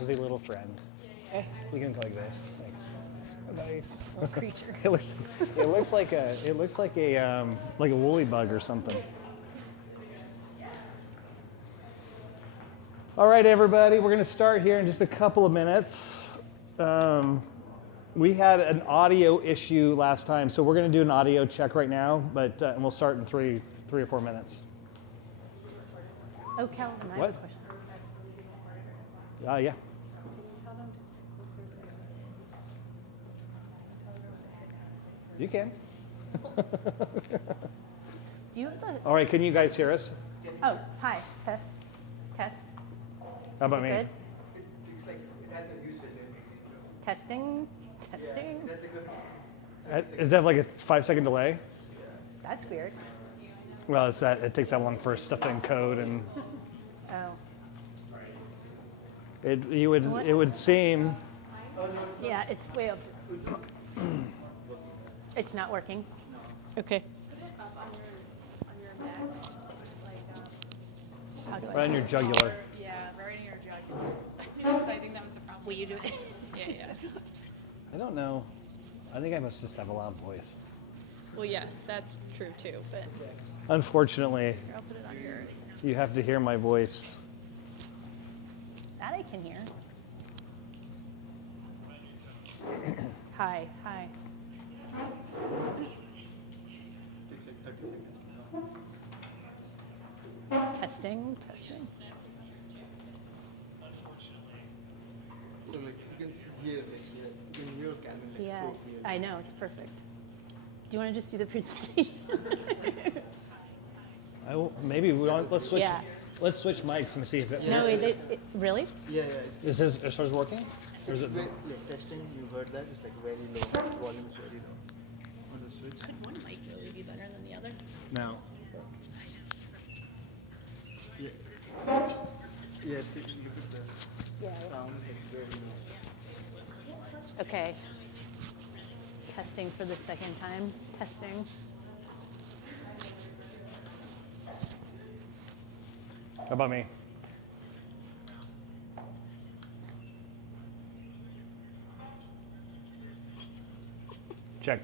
fuzzy little friend. We can go like this. Like, so nice. Little creature. it looks like a woolly bug or something. All right, everybody, we're going to start here in just a couple of minutes. We had an audio issue last time, so we're going to do an audio check right now, but and we'll start in three or 4 minutes. Oh, Calvin, I have What? a question. Yeah. You can. Do you have the? All right, can you guys hear us? Oh, hi. Test. How about Is it me? good? It's like it has a huge delay. Testing. Is that like a 5-second delay? That's weird. Well, it's that it takes that long for stuff to encode, and Oh. it would seem. Yeah, it's way up. It's not working. Okay. Up on your back, like How do I? Right on your jugular. yeah, right in your jugular. Because I think that was the problem. Will you do it? Yeah. I don't know. I think I must just have a loud voice. Well, yes, that's true too. But Unfortunately, here, I'll put it on your. you have to hear my voice. That I can hear. Hi. Testing. So like you can see here, like you can hear Canon like Yeah, so clearly. I know, it's perfect. Do you want to just do the presentation? Maybe we want. Let's switch. Yeah. Let's switch mics and see if it. No, really? Yeah. Is ours working? Or is it? Testing, you heard that? It's like very low. Volume is very low. On the switch. Could one mic really be better than the other? No. Yeah. Yeah, see, look at the Yeah. sound is like very low. Okay. Testing for the second time. Testing. How about me? Check.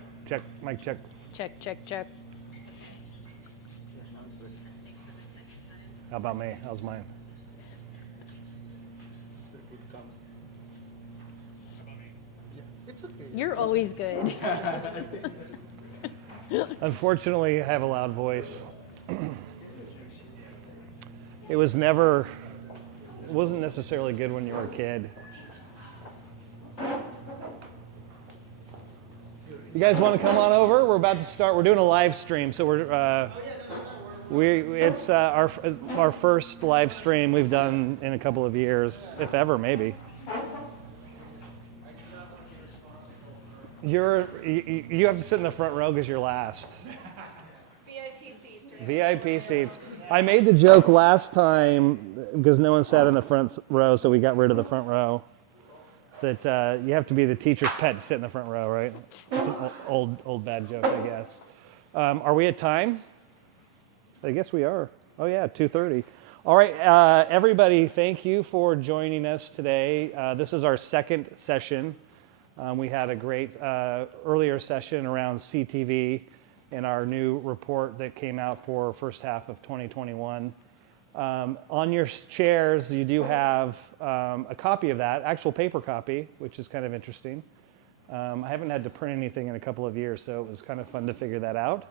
Mic check. Check. Yeah, now it's good. How about me? How's mine? So keep coming. Yeah, it's okay. You're always good. Unfortunately, I have a loud voice. It wasn't necessarily good when you were a kid. You guys want to come on over? We're about to start. We're doing a live stream, so it's our first live stream we've done in a couple of years, if ever, maybe. You have to sit in the front row because you're last. VIP seats. Right? VIP seats. I made the joke last time because no one sat in the front row, so we got rid of the front row. That you have to be the teacher's pet to sit in the front row, right? It's an old bad joke, I guess. Are we at time? I guess we are. Oh yeah, 2:30. All right, everybody, thank you for joining us today. This is our second session. We had a great earlier session around CTV and our new report that came out for first half of 2021. On your chairs, you do have a copy of that, actual paper copy, which is kind of interesting. I haven't had to print anything in a couple of years, so it was kind of fun to figure that out.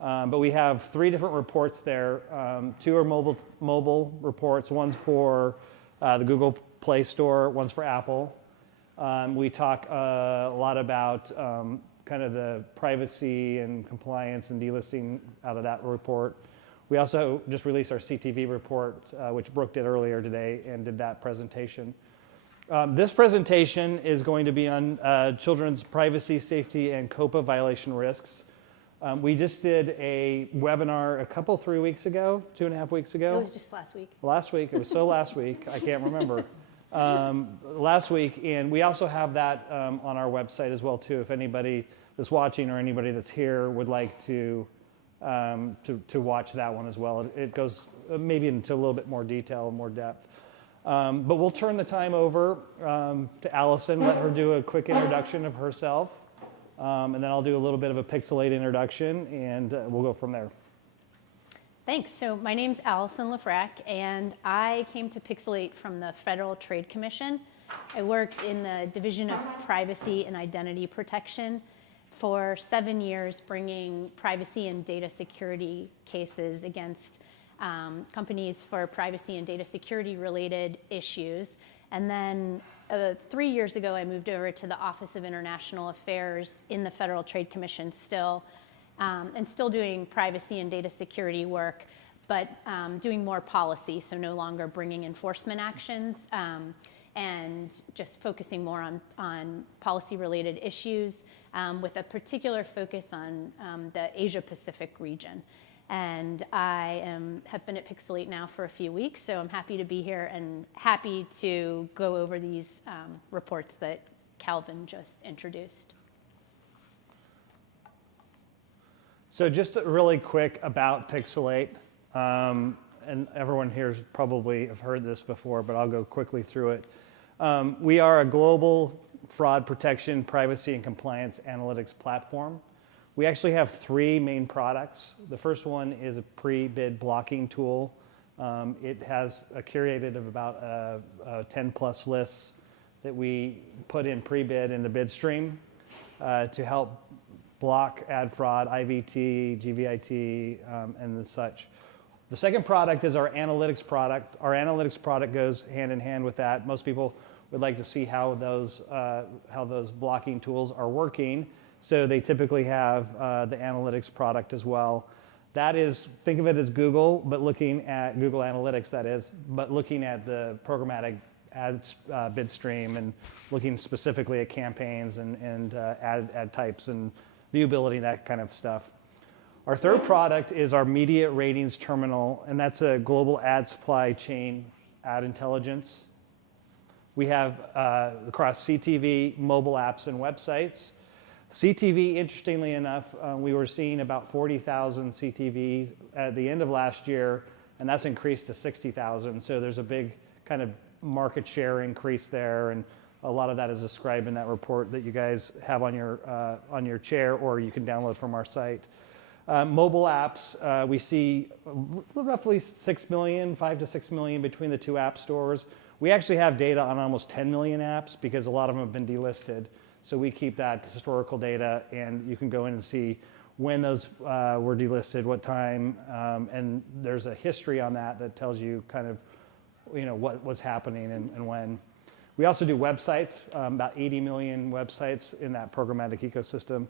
But we have 3 different reports there. 2 are mobile reports. One's for the Google Play Store, one's for Apple. We talk a lot about kind of the privacy and compliance and delisting out of that report. We also just released our CTV report, which Brooke did earlier today and did that presentation. This presentation is going to be on children's privacy, safety, and COPPA violation risks. We just did a webinar 3 weeks ago, 2.5 weeks ago. It was just last week. Last week, it was so last week, I can't remember. Last week, and we also have that on our website as well too. If anybody that's watching or anybody that's here would like to watch that one as well. It goes maybe into a little bit more detail, more depth. But we'll turn the time over to Allison, let her do a quick introduction of herself, and then I'll do a little bit of a Pixalate introduction, and we'll go from there. Thanks. So my name's Allison Lafrac, and I came to Pixalate from the Federal Trade Commission. I worked in the Division of Privacy and Identity Protection for 7 years, bringing privacy and data security cases against companies for privacy and data security related issues. And then 3 years ago, I moved over to the Office of International Affairs in the Federal Trade Commission still, and still doing privacy and data security work, but doing more policy, so no longer bringing enforcement actions, and just focusing more on policy-related issues with a particular focus on the Asia-Pacific region. And I have been at Pixalate now for a few weeks, so I'm happy to be here and happy to go over these reports that Calvin just introduced. So just really quick about Pixalate, and everyone here probably have heard this before, but I'll go quickly through it. We are a global fraud protection, privacy, and compliance analytics platform. We actually have 3 main products. The first one is a pre-bid blocking tool. It has a curated of about 10 plus lists that we put in pre-bid in the bid stream to help block ad fraud, IVT, GVIT, and such. The second product is our analytics product. Our analytics product goes hand in hand with that. Most people would like to see how those blocking tools are working. So they typically have the analytics product as well. That is, think of it as Google, but looking at Google Analytics, that is, but looking at the programmatic ad bid stream and looking specifically at campaigns and ad types and viewability, that kind of stuff. Our third product is our media ratings terminal, and that's a global ad supply chain ad intelligence. We have across CTV, mobile apps, and websites. CTV, interestingly enough, we were seeing about 40,000 CTV at the end of last year, and that's increased to 60,000. So there's a big kind of market share increase there, and a lot of that is described in that report that you guys have on your chair, or you can download from our site. Mobile apps, we see roughly 6 million, 5 to 6 million between the 2 app stores. We actually have data on almost 10 million apps because a lot of them have been delisted. So we keep that historical data, and you can go in and see when those were delisted, what time, and there's a history on that tells you kind of, what was happening and when. We also do websites, about 80 million websites in that programmatic ecosystem.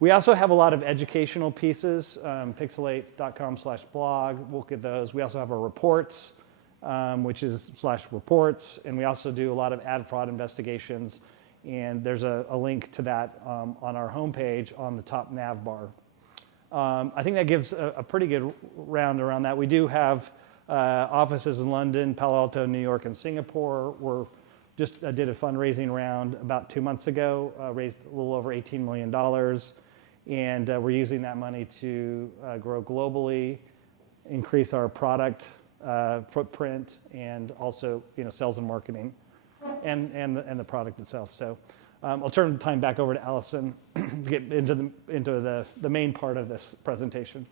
We also have a lot of educational pieces, pixalate.com/blog, we'll get those. We also have our reports, which is /reports, and we also do a lot of ad fraud investigations, and there's a link to that on our homepage on the top nav bar. I think that gives a pretty good round around that. We do have offices in London, Palo Alto, New York, and Singapore. We're just did a fundraising round about 2 months ago, raised a little over $18 million, and we're using that money to grow globally, increase our product footprint, and also sales and marketing, and the product itself. So I'll turn the time back over to Allison to get into the main part of this presentation.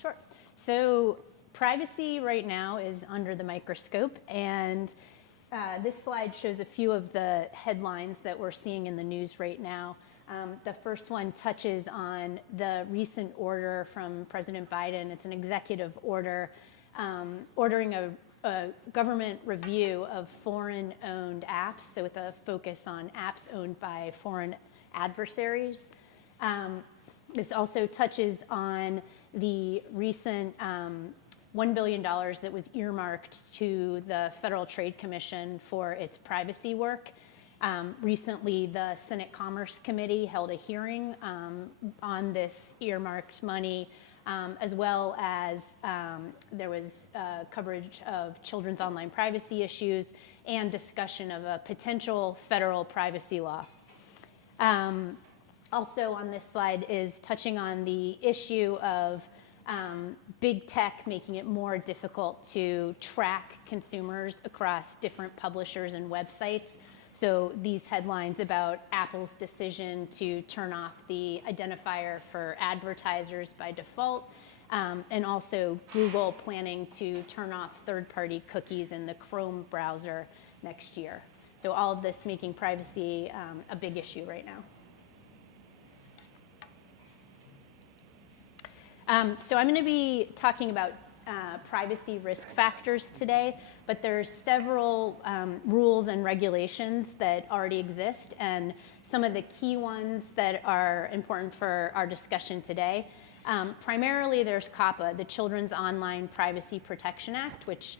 Sure. So privacy right now is under the microscope, and this slide shows a few of the headlines that we're seeing in the news right now. The first one touches on the recent order from President Biden. It's an executive order ordering a government review of foreign-owned apps, so with a focus on apps owned by foreign adversaries. This also touches on the recent $1 billion that was earmarked to the Federal Trade Commission for its privacy work. Recently, the Senate Commerce Committee held a hearing on this earmarked money, as well as there was coverage of children's online privacy issues and discussion of a potential federal privacy law. Also on this slide is touching on the issue of big tech making it more difficult to track consumers across different publishers and websites. So these headlines about Apple's decision to turn off the identifier for advertisers by default, and also Google planning to turn off third-party cookies in the Chrome browser next year. So all of this making privacy a big issue right now. So I'm going to be talking about privacy risk factors today, but there's several rules and regulations that already exist, and some of the key ones that are important for our discussion today. Primarily, there's COPPA, the Children's Online Privacy Protection Act, which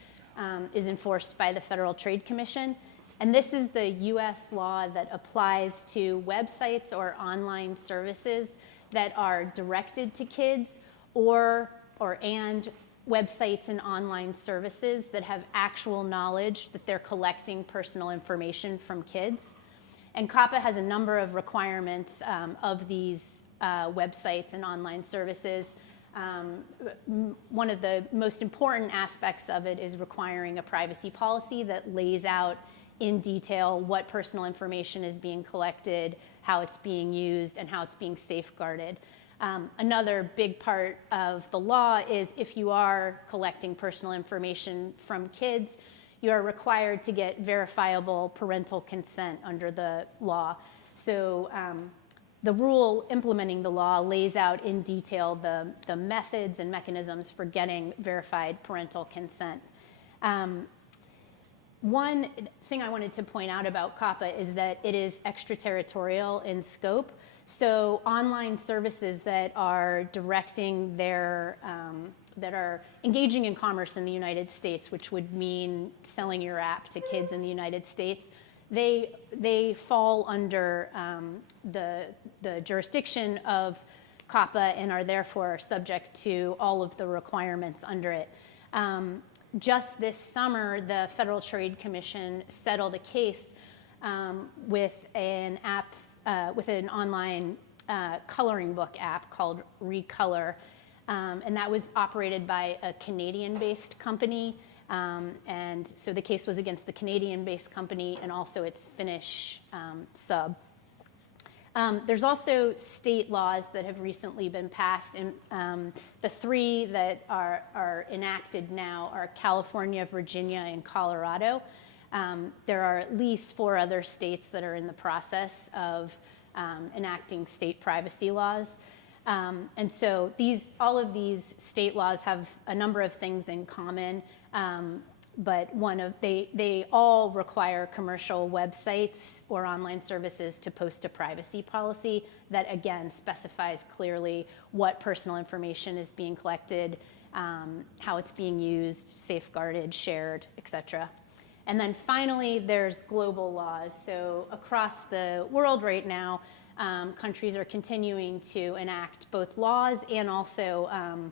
is enforced by the Federal Trade Commission. And this is the US law that applies to websites or online services that are directed to kids and websites and online services that have actual knowledge that they're collecting personal information from kids. And COPPA has a number of requirements of these websites and online services. One of the most important aspects of it is requiring a privacy policy that lays out in detail what personal information is being collected, how it's being used, and how it's being safeguarded. Another big part of the law is if you are collecting personal information from kids, you are required to get verifiable parental consent under the law. So the rule implementing the law lays out in detail the methods and mechanisms for getting verified parental consent. One thing I wanted to point out about COPPA is that it is extraterritorial in scope. So online services that are directing that are engaging in commerce in the United States, which would mean selling your app to kids in the United States, they fall under the jurisdiction of COPPA and are therefore subject to all of the requirements under it. Just this summer, the Federal Trade Commission settled a case with an online coloring book app called Recolor, and that was operated by a Canadian-based company. And so the case was against the Canadian-based company and also its Finnish sub. There's also state laws that have recently been passed, and the three that are enacted now are California, Virginia, and Colorado. There are at least 4 other states that are in the process of enacting state privacy laws. And so all of these state laws have a number of things in common, but they all require commercial websites or online services to post a privacy policy that, again, specifies clearly what personal information is being collected, how it's being used, safeguarded, shared, et cetera. And then finally, there's global laws. So across the world right now, countries are continuing to enact both laws and also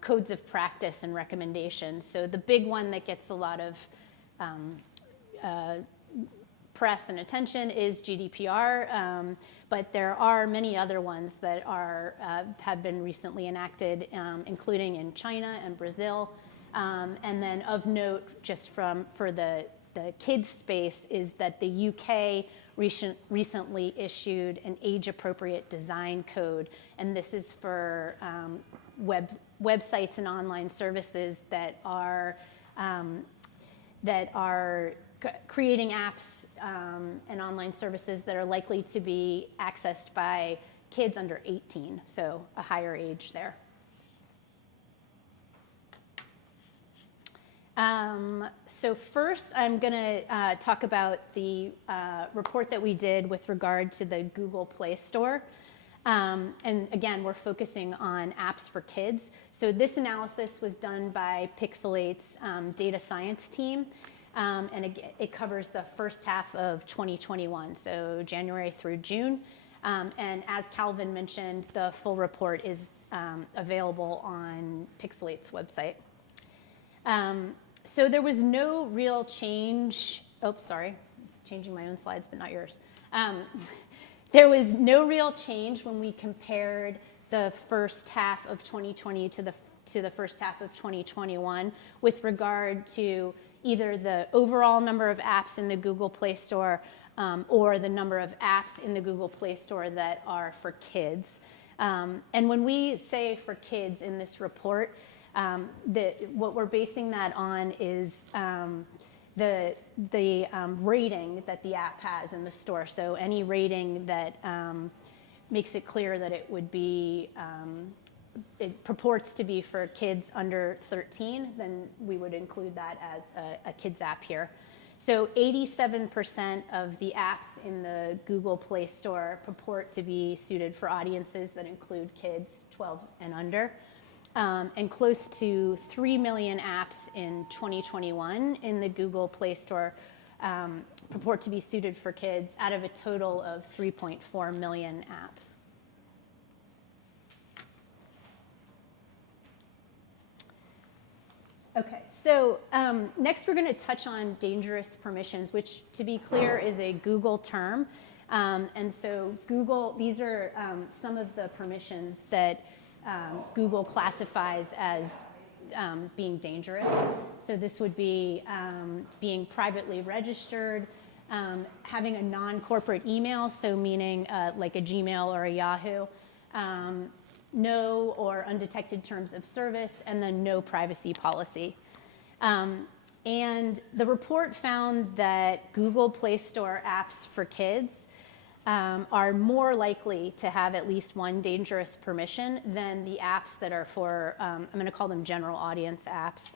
codes of practice and recommendations. So the big one that gets a lot of press and attention is GDPR, but there are many other ones that have been recently enacted, including in China and Brazil. And then of note, just for the kids space, is that the UK recently issued an age-appropriate design code, and this is for websites and online services that are creating apps and online services that are likely to be accessed by kids under 18, so a higher age there. So first, I'm going to talk about the report that we did with regard to the Google Play Store. And again, we're focusing on apps for kids. So this analysis was done by Pixalate's data science team. And it covers the first half of 2021, so January through June. And as Calvin mentioned, the full report is available on Pixalate's website. So there was no real change. Oh, sorry, changing my own slides, but not yours. There was no real change when we compared the first half of 2020 to the first half of 2021 with regard to either the overall number of apps in the Google Play Store or the number of apps in the Google Play Store that are for kids. And when we say for kids in this report, what we're basing that on is the rating that the app has in the store. So any rating that makes it clear that it would be, it purports to be for kids under 13, then we would include that as a kids app here. So 87% of the apps in the Google Play Store purport to be suited for audiences that include kids 12 and under. And close to 3 million apps in 2021 in the Google Play Store purport to be suited for kids out of a total of 3.4 million apps. Okay, so next we're going to touch on dangerous permissions, which, to be clear, is a Google term. And so Google, these are some of the permissions that Google classifies as being dangerous. So this would be being privately registered, having a non-corporate email, so meaning like a Gmail or a Yahoo, no or undetected terms of service, and then no privacy policy. And the report found that Google Play Store apps for kids are more likely to have at least one dangerous permission than the apps that are for, I'm going to call them general audience apps.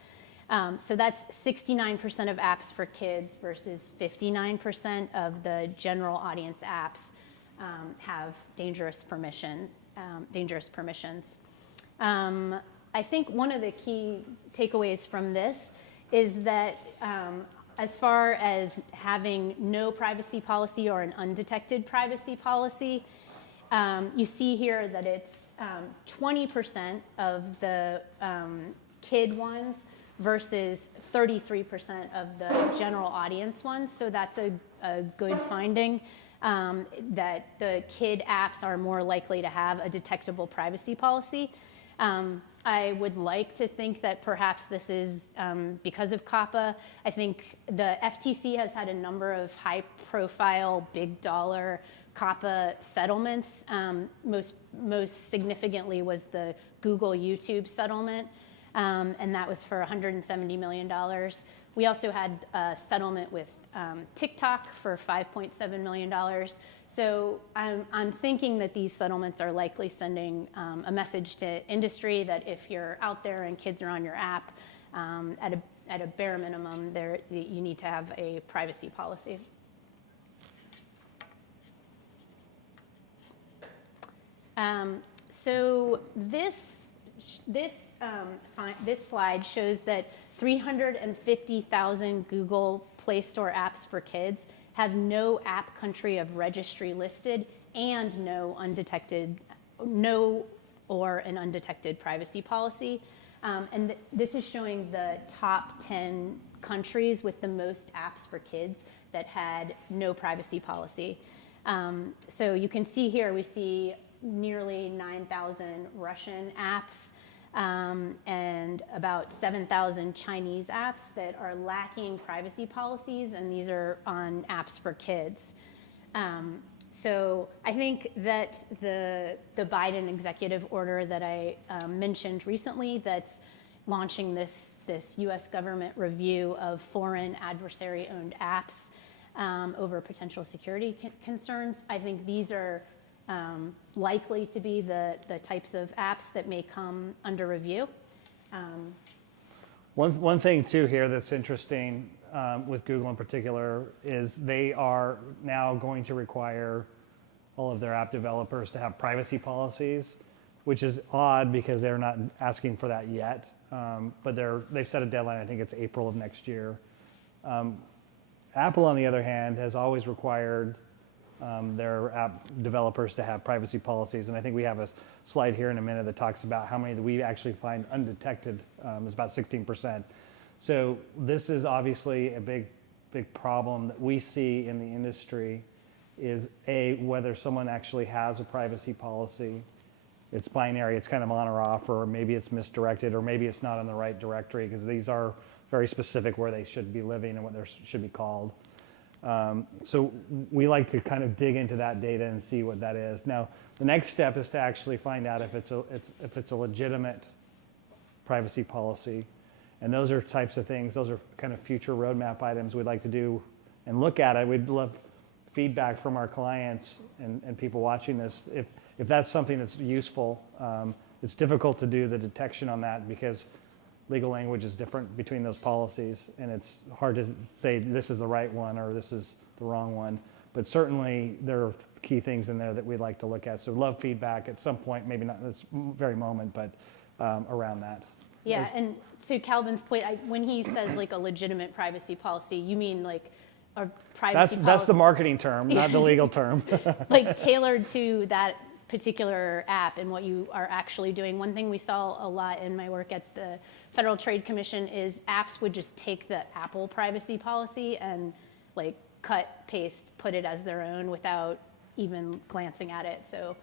So that's 69% of apps for kids versus 59% of the general audience apps have dangerous permissions. I think one of the key takeaways from this is that as far as having no privacy policy or an undetected privacy policy, you see here that it's 20% of the kid ones versus 33% of the general audience ones. So that's a good finding. That the kid apps are more likely to have a detectable privacy policy. I would like to think that perhaps this is because of COPPA. I think the FTC has had a number of high-profile, big-dollar COPPA settlements. Most significantly was the Google YouTube settlement, and that was for $170 million. We also had a settlement with TikTok for $5.7 million. So I'm thinking that these settlements are likely sending a message to industry that if you're out there and kids are on your app, at a bare minimum, you need to have a privacy policy. So this slide shows that 350,000 Google Play Store apps for kids have no app country of registry listed and no or an undetected privacy policy. And this is showing the top 10 countries with the most apps for kids that had no privacy policy. So you can see here, we see nearly 9,000 Russian apps, and about 7,000 Chinese apps that are lacking privacy policies, and these are on apps for kids. So I think that the Biden executive order that I mentioned recently that's launching this US government review of foreign adversary-owned apps over potential security concerns, I think these are likely to be the types of apps that may come under review. One thing too here that's interesting with Google in particular is they are now going to require all of their app developers to have privacy policies, which is odd because they're not asking for that yet. But they've set a deadline, I think it's April of next year. Apple, on the other hand, has always required their app developers to have privacy policies, and I think we have a slide here in a minute that talks about how many that we actually find undetected. It's about 16%. So this is obviously a big problem that we see in the industry is whether someone actually has a privacy policy, it's binary, it's kind of on or off, or maybe it's misdirected, or maybe it's not in the right directory, because these are very specific where they should be living and what they should be called. So we like to kind of dig into that data and see what that is. Now, the next step is to actually find out if it's a legitimate privacy policy. And those are types of things, those are kind of future roadmap items we'd like to do and look at it. We'd love feedback from our clients and people watching this. If that's something that's useful, it's difficult to do the detection on that because legal language is different between those policies, and it's hard to say this is the right one or this is the wrong one. But certainly there are key things in there that we'd like to look at. So love feedback at some point, maybe not this very moment, but around that. Yeah, and to Calvin's point, when he says like a legitimate privacy policy, you mean like a privacy policy? That's the marketing term, not the legal term. Like tailored to that particular app and what you are actually doing. One thing we saw a lot in my work at the Federal Trade Commission is apps would just take the Apple privacy policy and like cut, paste, put it as their own without even glancing at it. So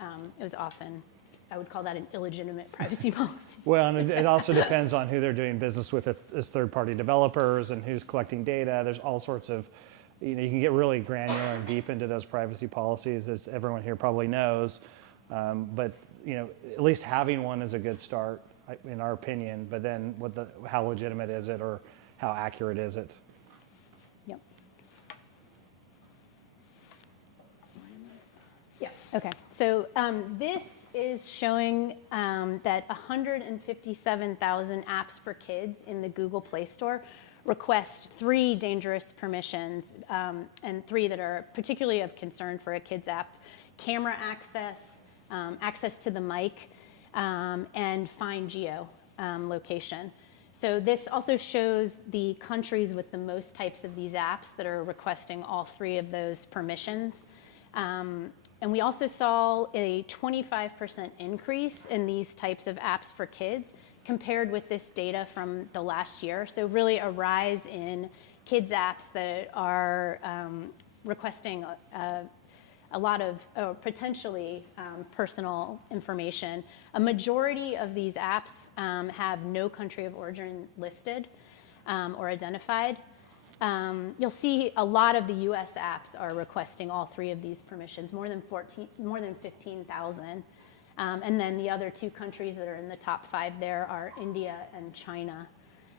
it was often, I would call that an illegitimate privacy policy. Well, and it also depends on who they're doing business with as third-party developers and who's collecting data. There's all sorts of, you can get really granular and deep into those privacy policies, as everyone here probably knows. But at least having one is a good start, in our opinion. But then, how legitimate is it, or how accurate is it? Yep. Yeah. Okay. So this is showing that 157,000 apps for kids in the Google Play Store request 3 dangerous permissions, and 3 that are particularly of concern for a kid's app: camera access, access to the mic, and find geo location. So this also shows the countries with the most types of these apps that are requesting all 3 of those permissions. And we also saw a 25% increase in these types of apps for kids compared with this data from the last year. So really a rise in kids' apps that are requesting a lot of potentially personal information. A majority of these apps have no country of origin listed or identified. You'll see a lot of the US apps are requesting all 3 of these permissions, more than 15,000. And then the other 2 countries that are in the top 5 there are India and China.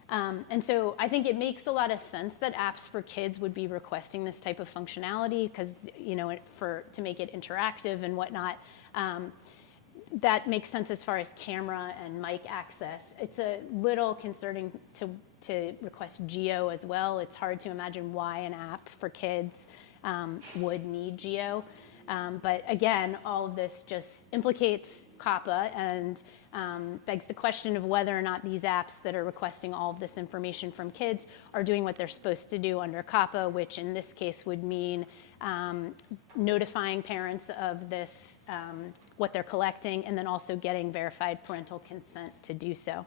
And so I think it makes a lot of sense that apps for kids would be requesting this type of functionality because, to make it interactive and whatnot. That makes sense as far as camera and mic access. It's a little concerning to request geo as well. It's hard to imagine why an app for kids would need geo. But again, all of this just implicates COPPA and begs the question of whether or not these apps that are requesting all of this information from kids are doing what they're supposed to do under COPPA, which in this case would mean notifying parents of this, what they're collecting, and then also getting verified parental consent to do so.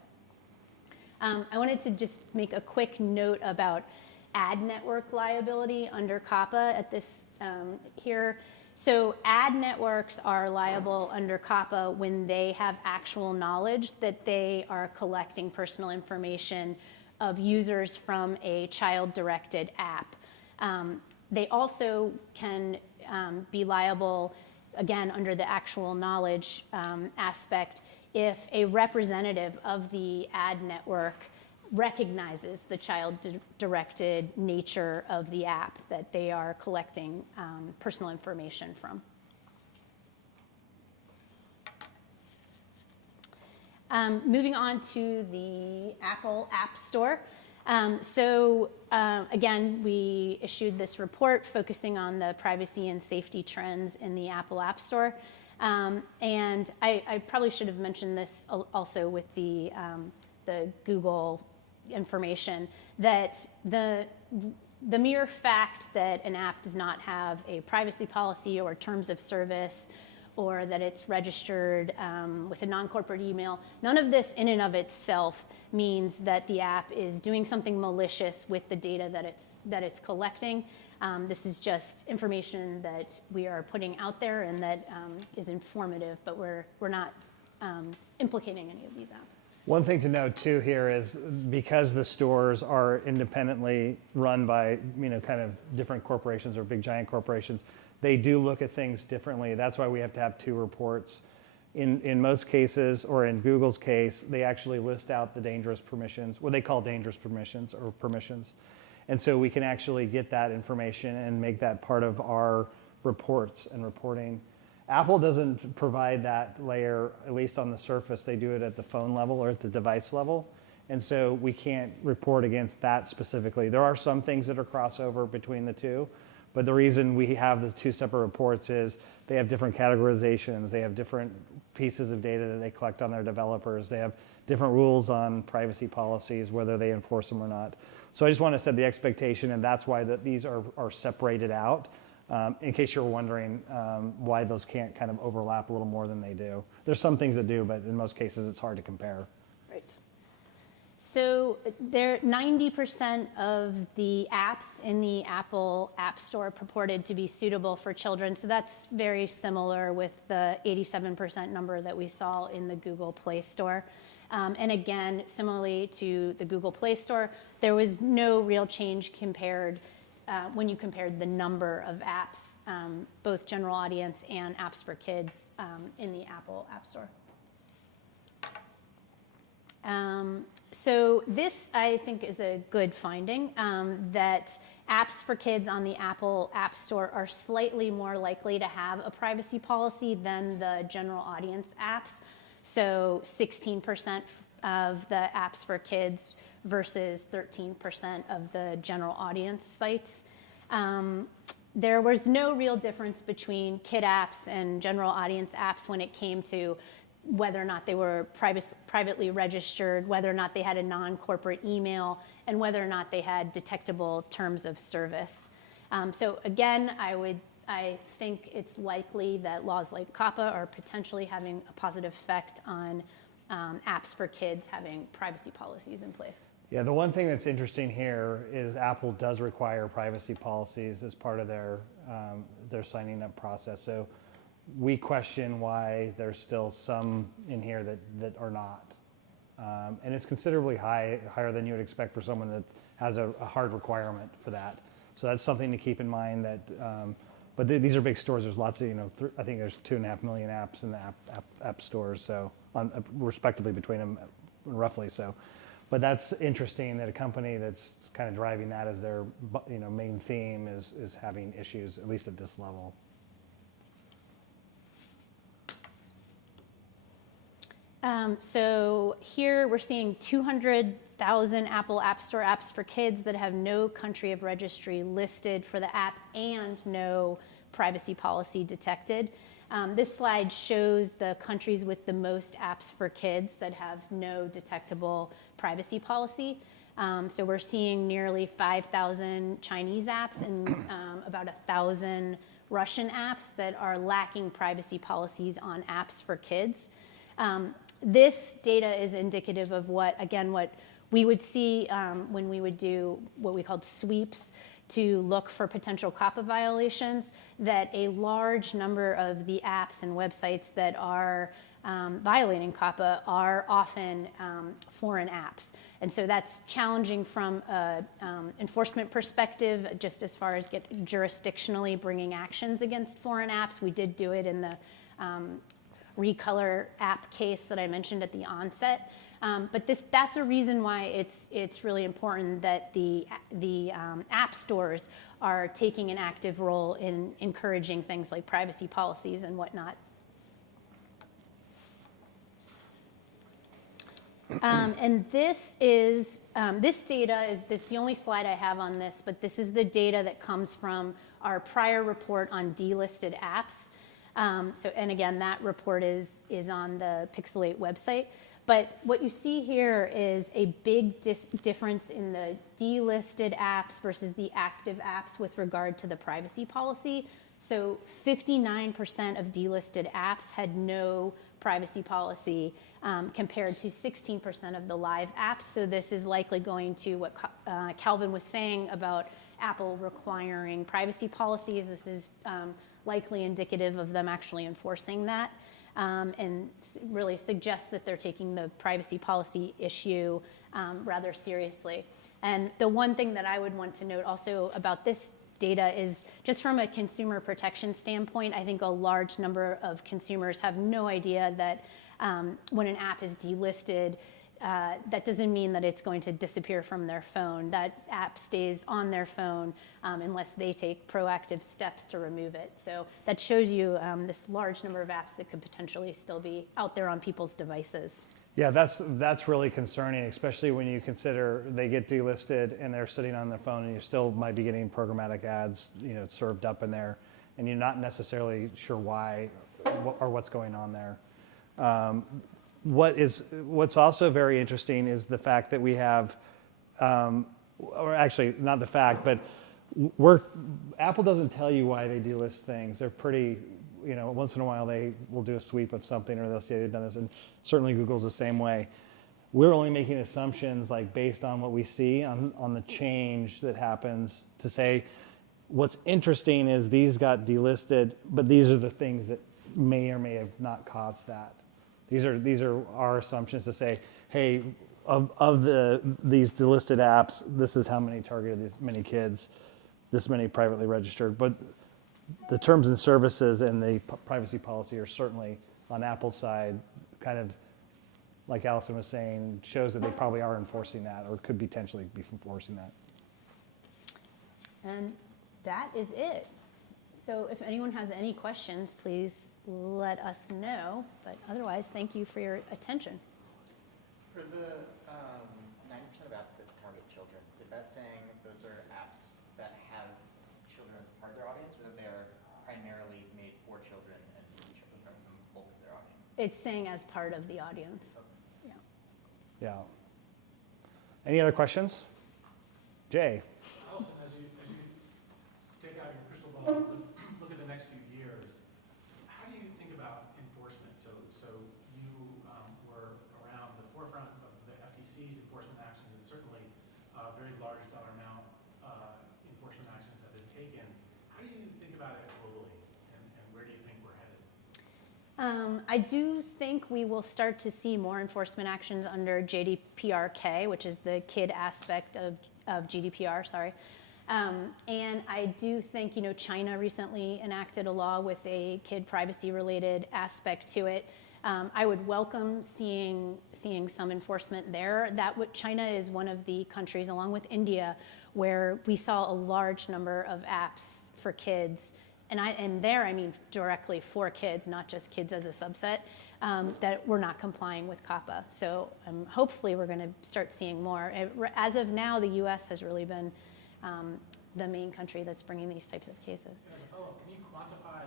I wanted to just make a quick note about ad network liability under COPPA at this here. So ad networks are liable under COPPA when they have actual knowledge that they are collecting personal information of users from a child-directed app. They also can be liable, again, under the actual knowledge aspect, if a representative of the ad network recognizes the child-directed nature of the app that they are collecting personal information from. Moving on to the Apple App Store. Again, we issued this report focusing on the privacy and safety trends in the Apple App Store. And I probably should have mentioned this also with the Google information, that the mere fact that an app does not have a privacy policy or terms of service, or that it's registered with a non-corporate email, none of this in and of itself means that the app is doing something malicious with the data that it's collecting. This is just information that we are putting out there and that is informative, but we're not implicating any of these apps. One thing to note too here is because the stores are independently run by, kind of different corporations or big giant corporations, they do look at things differently. That's why we have to have 2 reports. In most cases, or in Google's case, they actually list out the dangerous permissions, what they call dangerous permissions or permissions. And so we can actually get that information and make that part of our reports and reporting. Apple doesn't provide that layer, at least on the surface. They do it at the phone level or at the device level. And so we can't report against that specifically. There are some things that are crossover between the two, but the reason we have the 2 separate reports is they have different categorizations. They have different pieces of data that they collect on their developers. They have different rules on privacy policies, whether they enforce them or not. So I just want to set the expectation, and that's why these are separated out. In case you're wondering why those can't kind of overlap a little more than they do. There's some things that do, but in most cases it's hard to compare. Right. So 90% of the apps in the Apple App Store purported to be suitable for children. So that's very similar with the 87% number that we saw in the Google Play Store. And again, similarly to the Google Play Store, there was no real change compared when you compared the number of apps, both general audience and apps for kids in the Apple App Store. So this, I think, is a good finding, that apps for kids on the Apple App Store are slightly more likely to have a privacy policy than the general audience apps. So 16% of the apps for kids versus 13% of the general audience sites. There was no real difference between kid apps and general audience apps when it came to whether or not they were privately registered, whether or not they had a non-corporate email, and whether or not they had detectable terms of service. So again, I think it's likely that laws like COPPA are potentially having a positive effect on apps for kids having privacy policies in place. Yeah, the one thing that's interesting here is Apple does require privacy policies as part of their signing up process. So we question why there's still some in here that are not. And it's considerably higher than you would expect for someone that has a hard requirement for that. So that's something to keep in mind that, but these are big stores. There's lots of, I think there's 2.5 million apps in the app stores, so respectively between them, roughly so. But that's interesting that a company that's kind of driving that as their main theme is having issues, at least at this level. So here we're seeing 200,000 Apple App Store apps for kids that have no country of registry listed for the app and no privacy policy detected. This slide shows the countries with the most apps for kids that have no detectable privacy policy. So we're seeing nearly 5,000 Chinese apps and about 1,000 Russian apps that are lacking privacy policies on apps for kids. This data is indicative of what we would see when we would do what we called sweeps to look for potential COPPA violations, that a large number of the apps and websites that are violating COPPA are often foreign apps. And so that's challenging from an enforcement perspective, just as far as jurisdictionally bringing actions against foreign apps. We did do it in the Recolor app case that I mentioned at the onset. But that's a reason why it's really important that the app stores are taking an active role in encouraging things like privacy policies and whatnot. And this data is the only slide I have on this, but this is the data that comes from our prior report on delisted apps. And again, that report is on the Pixalate website. But what you see here is a big difference in the delisted apps versus the active apps with regard to the privacy policy. So 59% of delisted apps had no privacy policy compared to 16% of the live apps. So this is likely going to what Calvin was saying about Apple requiring privacy policies. This is likely indicative of them actually enforcing that, and really suggests that they're taking the privacy policy issue rather seriously. And the one thing that I would want to note also about this data is just from a consumer protection standpoint, I think a large number of consumers have no idea that when an app is delisted, that doesn't mean that it's going to disappear from their phone. That app stays on their phone unless they take proactive steps to remove it. So that shows you this large number of apps that could potentially still be out there on people's devices. Yeah, that's really concerning, especially when you consider they get delisted and they're sitting on their phone, and you still might be getting programmatic ads, served up in there, and you're not necessarily sure why or what's going on there. What's also very interesting is the fact that we have, or actually not the fact, but Apple doesn't tell you why they delist things. They're pretty, once in a while they will do a sweep of something, or they'll say they've done this, and certainly Google's the same way. We're only making assumptions based on what we see on the change that happens to say, what's interesting is these got delisted, but these are the things that may or may have not caused that. These are our assumptions to say, hey, of these delisted apps, this is how many targeted this many kids, this many privately registered. But the terms and services and the privacy policy are certainly on Apple's side, kind of like Allison was saying, shows that they probably are enforcing that, or could potentially be enforcing that. And that is it. So if anyone has any questions, please let us know. But otherwise, thank you for your attention. For the 90% of apps that target children, is that saying those are apps that have children as part of their audience, or that they're primarily made for children and children are the bulk of their audience? It's saying as part of the audience. Okay. Yeah. Any other questions? Jay. Allison, as you take out your crystal ball and look at the next few years, how do you think about enforcement? So you were around the forefront of the FTC's enforcement actions, and certainly very large dollar amount enforcement actions have been taken. How do you think about it globally, and where do you think we're headed? I do think we will start to see more enforcement actions under GDPR-K, which is the kid aspect of GDPR, sorry. And I do think, China recently enacted a law with a kid privacy-related aspect to it. I would welcome seeing some enforcement there. China is one of the countries, along with India, where we saw a large number of apps for kids, and there I mean directly for kids, not just kids as a subset, that were not complying with COPPA. So hopefully we're going to start seeing more. As of now, the U.S. has really been the main country that's bringing these types of cases. As a follow-up, can you quantify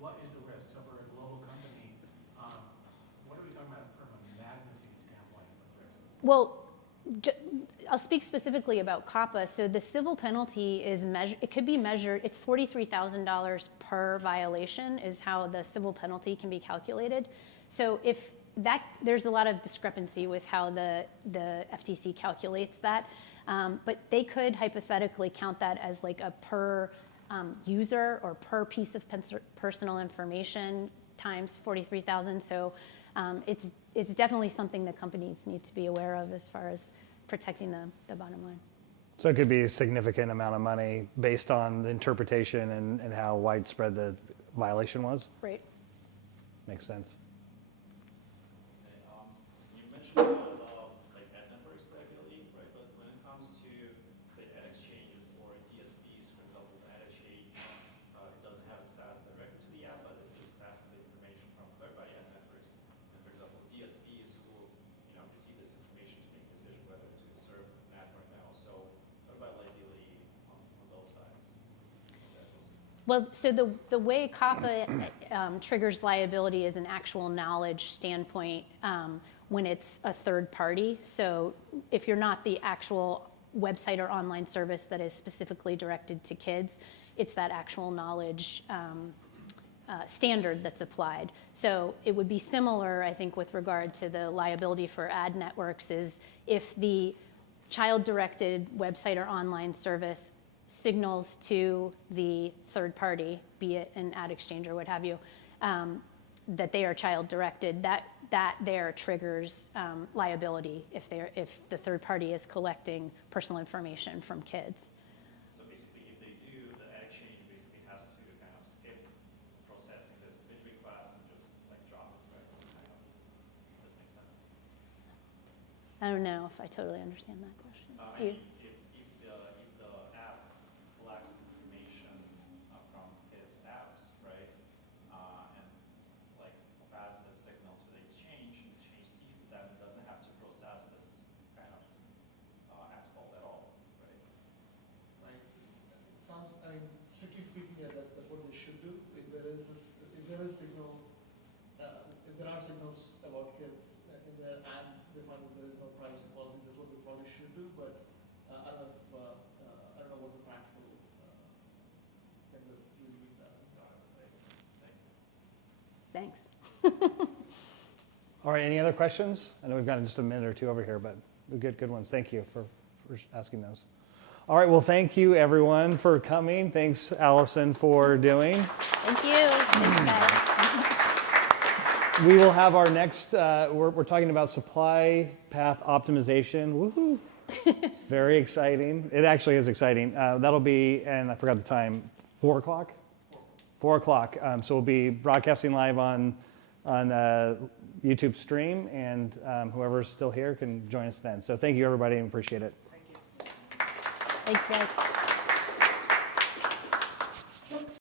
what is the risk? So for a global company, what are we talking about from a magnitude standpoint of risk? Well, I'll speak specifically about COPPA. So the civil penalty is it could be measured. It's $43,000 per violation is how the civil penalty can be calculated. So if there's a lot of discrepancy with how the FTC calculates that. But they could hypothetically count that as a per user or per piece of personal information times 43,000. So it's definitely something that companies need to be aware of as far as protecting the bottom line. So it could be a significant amount of money based on the interpretation and how widespread the violation was. Right. Makes sense. You mentioned about ad networks regularly, right? But when it comes to, say, ad exchanges or DSPs, for example, ad exchange, it doesn't have access directly to the app, but it just passes the information from third-party ad networks. And for example, DSPs who receive this information to make a decision whether to serve an ad or not. So what about liability on those sides? Well, so the way COPPA triggers liability is an actual knowledge standpoint when it's a third party. So if you're not the actual website or online service that is specifically directed to kids, it's that actual knowledge standard that's applied. So it would be similar, I think, with regard to the liability for ad networks is if the child-directed website or online service signals to the third party, be it an ad exchange or what have you, that they are child directed, that there triggers liability if the third party is collecting personal information from kids. So basically, if they do, the ad exchange basically has to kind of skip processing this image request and just like drop it, right? Kind of. Does this make sense? I don't know if I totally understand that question. I Do you? mean, if the app collects information from its apps, right, and like passes the signal to the exchange sees that, it doesn't have to process this kind of app call at all, right? Right. Sounds, I mean, strictly speaking, yeah, that's what they should do. If there is signal, if there are signals about kids in there and they find that there is no privacy policy, that's what they probably should do. But I don't know what the practical thing is really being done. Thanks. All right, any other questions? I know we've got just a minute or two over here, but good ones. Thank you for asking those. All right, well, thank you everyone for coming. Thanks, Allison, for doing. Thank you. Thanks, guys. We will have our next, we're talking about supply path optimization. Woohoo! It's very exciting. It actually is exciting. That'll be, and I forgot the time, 4 o'clock? 4 o'clock. So we'll be broadcasting live on YouTube stream, and whoever's still here can join us then. So thank you, everybody, and appreciate it. Thank you. Thanks, guys.